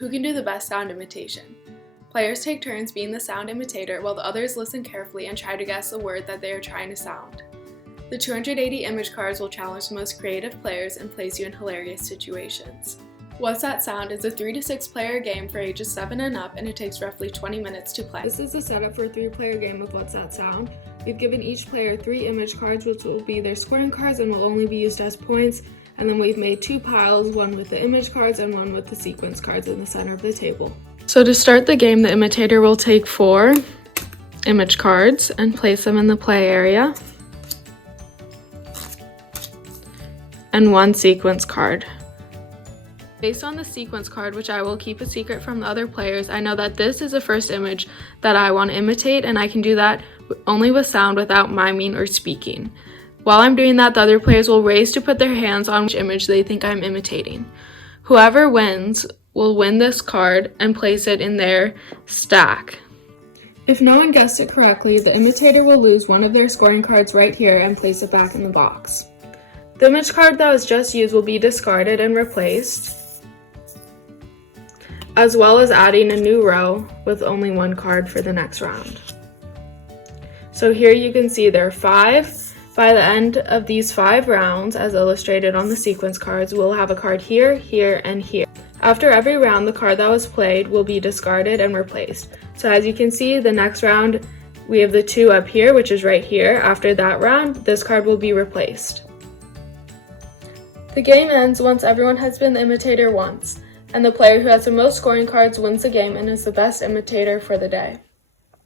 Who can do the best sound imitation? Players take turns being the sound imitator while the others listen carefully and try to guess the word that they are trying to sound. The 280 image cards will challenge the most creative players and place you in hilarious situations. What's That Sound is a 3 to 6 player game for ages 7 and up, and it takes roughly 20 minutes to play. This is the setup for a 3-player game of What's That Sound. We've given each player 3 image cards, which will be their scoring cards and will only be used as points. And then we've made 2 piles, one with the image cards and one with the sequence cards in the center of the table. So to start the game, the imitator will take 4 image cards and place them in the play area, and 1 sequence card. Based on the sequence card, which I will keep a secret from the other players, I know that this is the first image that I want to imitate, and I can do that only with sound without miming or speaking. While I'm doing that, the other players will race to put their hands on which image they think I'm imitating. Whoever wins will win this card and place it in their stack. If no one guessed it correctly, the imitator will lose one of their scoring cards right here and place it back in the box. The image card that was just used will be discarded and replaced, as well as adding a new row with only 1 card for the next round. So here you can see there are 5. By the end of these 5 rounds, as illustrated on the sequence cards, we'll have a card here, here, and here. After every round, the card that was played will be discarded and replaced. So as you can see, the next round, we have the 2 up here, which is right here. After that round, this card will be replaced. The game ends once everyone has been the imitator once, and the player who has the most scoring cards wins the game and is the best imitator for the day.